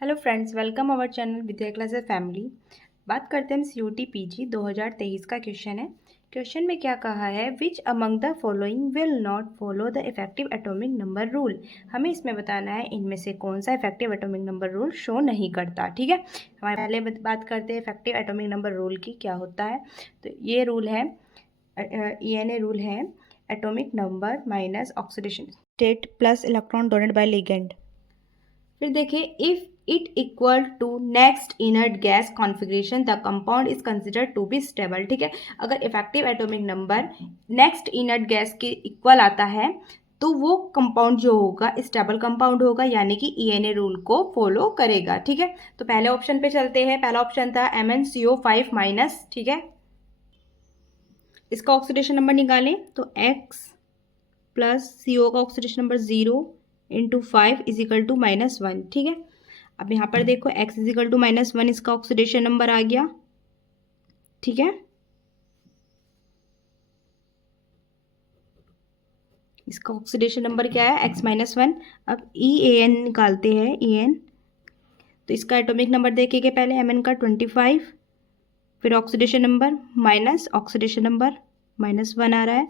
Hello friends, welcome our channel Vidya classes family. बात करते हैं हम CUT PG 2023 का क्वेश्चन है। क्वेश्चन में क्या कहा है, which among the following will not follow the effective atomic number rule. हमें इसमें बताना है इनमें से कौन सा effective atomic number rule show नहीं करता। ठीक है, हमारे पहले बात करते हैं इफेक्टिव एटॉमिक नंबर रूल की, क्या होता है। तो ये रूल है, ENA रूल है, atomic number minus oxidation state plus electron donated by ligand. फिर देखिए, if it equal to next inert gas configuration the compound is considered to be stable. ठीक है, अगर effective atomic number next inert gas के equal आता है तो वो कंपाउंड जो होगा स्टेबल कंपाउंड होगा, यानी कि ENA रूल को फॉलो करेगा। ठीक है, तो पहले ऑप्शन पे चलते हैं। पहला ऑप्शन था MnCO5 माइनस। ठीक है, इसका ऑक्सीडेशन नंबर निकालें तो X प्लस CO का oxidation number 0 into 5 is equal to -1। ठीक है, अब यहाँ पर देखो X इज इक्वल टू -1, इसका ऑक्सीडेशन नंबर आ गया। ठीक है, इसका ऑक्सीडेशन नंबर क्या है, X-1। अब EAN निकालते हैं, EN तो इसका एटॉमिक नंबर देखेंगे पहले Mn का 25, फिर oxidation number minus oxidation number -1 आ रहा है।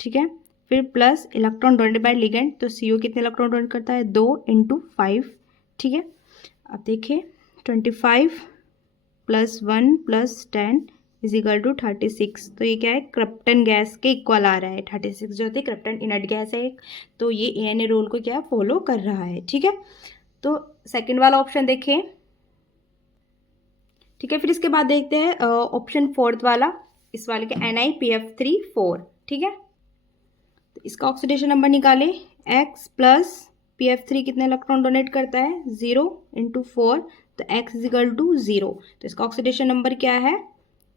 ठीक है, फिर plus electron donated by ligand, तो CO कितने इलेक्ट्रॉन डोनेट करता है, 2 इंटू 5। ठीक है, अब देखिए 25 plus 1 plus 10 is equal to 36। तो ये क्या है, क्रिप्टन गैस के इक्वल आ रहा है। 36 जो होती है क्रिप्टन इनर्ट गैस है एक, तो ये ENA रूल को क्या फॉलो कर रहा है। ठीक है, तो सेकंड वाला ऑप्शन देखें। ठीक है, फिर इसके बाद देखते हैं ऑप्शन फोर्थ वाला, इस वाले के NiPF3 4। ठीक है, तो इसका ऑक्सीडेशन नंबर निकाले, X प्लस PF3 कितने इलेक्ट्रॉन डोनेट करता है, 0 इंटू 4, तो X इज इक्वल टू 0। तो इसका ऑक्सीडेशन नंबर क्या है,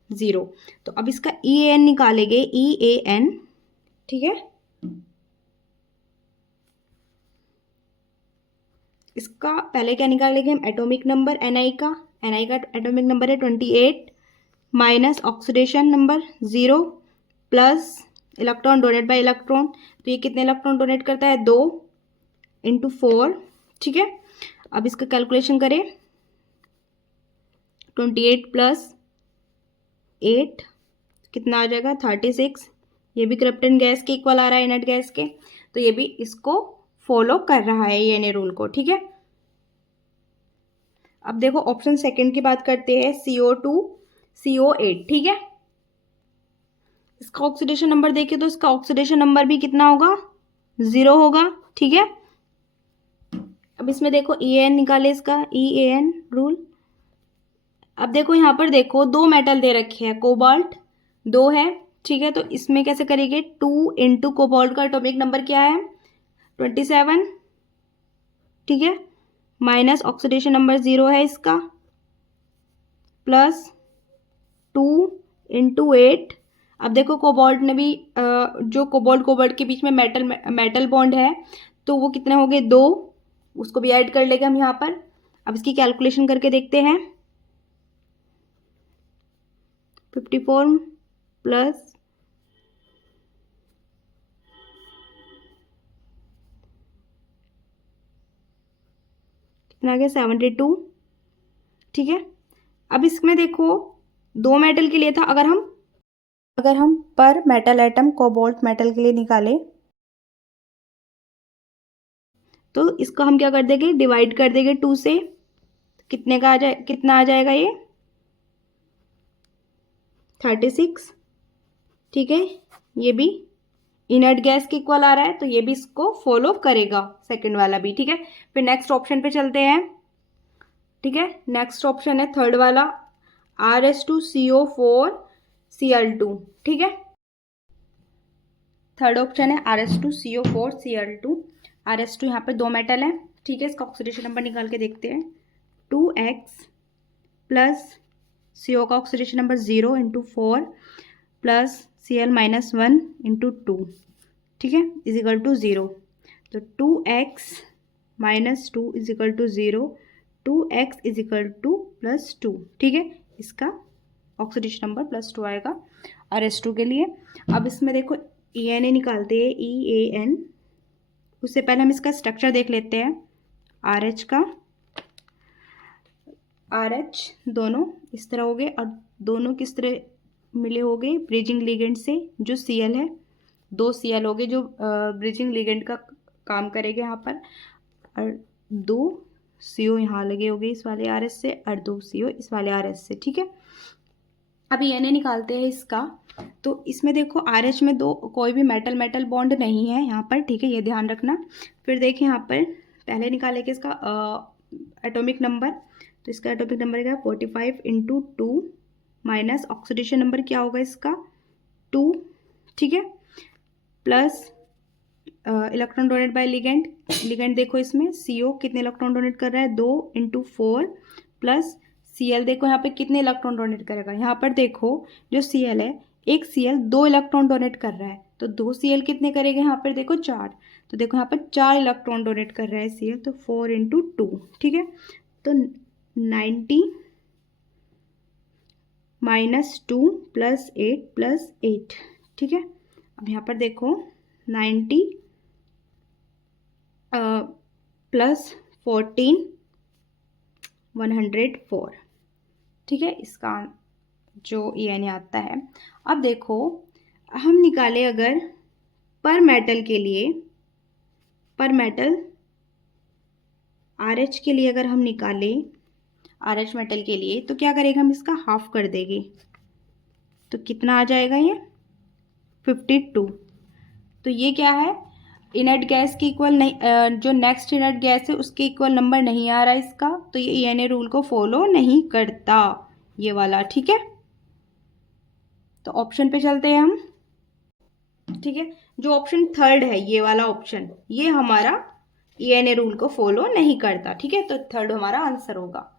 0। तो अब इसका EAN निकालेंगे, EAN। ठीक है, इसका पहले क्या निकालेंगे हम, एटॉमिक नंबर Ni का एटॉमिक नंबर है 28 minus oxidation number 0 plus electron donate bye electron, तो ये कितने इलेक्ट्रॉन डोनेट करता है, 2 इंटू 4। ठीक है, अब इसका कैलकुलेशन करें, 28 प्लस 8 कितना आ जाएगा, 36। ये भी क्रिप्टन गैस के इक्वल आ रहा है, इनर्ट गैस के, तो ये भी इसको फॉलो कर रहा है ENA रूल को। ठीक है, अब देखो ऑप्शन सेकंड की बात करते हैं, CO2 CO8। ठीक है, इसका ऑक्सीडेशन नंबर देखिए तो इसका ऑक्सीडेशन नंबर भी कितना होगा, 0 होगा। ठीक है, अब इसमें देखो EAN निकाले, इसका EAN रूल। अब देखो यहाँ पर देखो दो मेटल दे रखे हैं, कोबाल्ट 2 है। ठीक है, तो इसमें कैसे करेंगे, 2 इंटू कोबाल्ट का एटॉमिक नंबर क्या है, 27। ठीक है, माइनस ऑक्सीडेशन नंबर 0 है इसका, प्लस 2 इंटू 8। अब देखो कोबाल्ट ने भी जो कोबाल्ट के बीच में मेटल बॉन्ड है, तो वो कितने हो गए, 2, उसको भी ऐड कर लेंगे हम यहाँ पर। अब इसकी कैलकुलेशन करके देखते हैं, 54 प्लस कितना आ गया, 72। ठीक है, अब इसमें देखो 2 मेटल के लिए था, अगर हम पर मेटल एटम कोबाल्ट मेटल के लिए निकाले तो इसको हम क्या कर देंगे, डिवाइड कर देंगे 2 से, कितने का कितना आ जाएगा ये, 36। ठीक है, ये भी इनर्ट गैस के इक्वल आ रहा है, तो ये भी इसको फॉलो करेगा, सेकंड वाला भी। ठीक है, फिर नेक्स्ट ऑप्शन पे चलते हैं। ठीक है, नेक्स्ट ऑप्शन है थर्ड वाला, RS2CO4Cl2। ठीक है, थर्ड ऑप्शन है RS2CO4Cl2। RS2 यहाँ पे 2 मेटल है। ठीक है, इसका ऑक्सीडेशन नंबर निकाल के देखते हैं, 2X प्लस CO का oxidation number 0 into 4 plus Cl-1 into 2। ठीक है, इज इक्वल टू 0। तो 2X minus 2 is equal to 0, 2X is equal to plus 2। ठीक है, इसका ऑक्सीडेशन नंबर +2 आएगा RS2 के लिए। अब इसमें देखो ENA निकालते हैं, EAN। उससे पहले हम इसका स्ट्रक्चर देख लेते हैं RH का। RH दोनों इस तरह हो गए और दोनों किस तरह मिले हो गए ब्रिजिंग लिगेंड से, जो Cl है 2 Cl हो गए जो ब्रिजिंग लिगेंड का काम करेंगे यहाँ पर, और 2 CO यहाँ लगे हो गए इस वाले RH से और 2 CO इस वाले RH से। ठीक है, अभी Na निकालते हैं इसका। तो इसमें देखो RH में दो कोई भी मेटल मेटल बॉन्ड नहीं है यहाँ पर, ठीक है, ये ध्यान रखना। फिर देखिए यहाँ पर पहले निकालेंगे इसका एटॉमिक नंबर, तो इसका एटॉमिक नंबर क्या है 45 × 2 माइनस ऑक्सीडेशन नंबर क्या होगा इसका 2, ठीक है, plus electron donate by ligand, ligand देखो इसमें CO कितने इलेक्ट्रॉन डोनेट कर रहा है 2 × 4 प्लस Cl देखो यहाँ पे कितने इलेक्ट्रॉन डोनेट करेगा, यहाँ पर देखो जो Cl है एक Cl 2 इलेक्ट्रॉन डोनेट कर रहा है, तो 2 Cl कितने करेगा यहाँ पर देखो 4, तो देखो यहाँ पर 4 इलेक्ट्रॉन डोनेट कर रहा है Cl, तो 4 × 2, ठीक है, तो 90 -2 + 8 + 8, ठीक है। अब यहाँ पर देखो 90 + 14 104, ठीक है, इसका जो Na आता है। अब देखो हम निकाले अगर पर मेटल के लिए, पर मेटल RH के लिए अगर हम निकालें RH मेटल के लिए, तो क्या करेगा हम इसका हाफ कर देंगे, तो कितना आ जाएगा ये 52। तो ये क्या है इनर्ट गैस की इक्वल नहीं, जो नेक्स्ट इनर्ट गैस है उसके इक्वल नंबर नहीं आ रहा है इसका, तो ये Na रूल को फॉलो नहीं करता ये वाला, ठीक है। तो ऑप्शन पे चलते हैं हम, ठीक है, जो ऑप्शन थर्ड है ये वाला ऑप्शन, ये हमारा Na रूल को फॉलो नहीं करता, ठीक है, तो थर्ड हमारा आंसर होगा।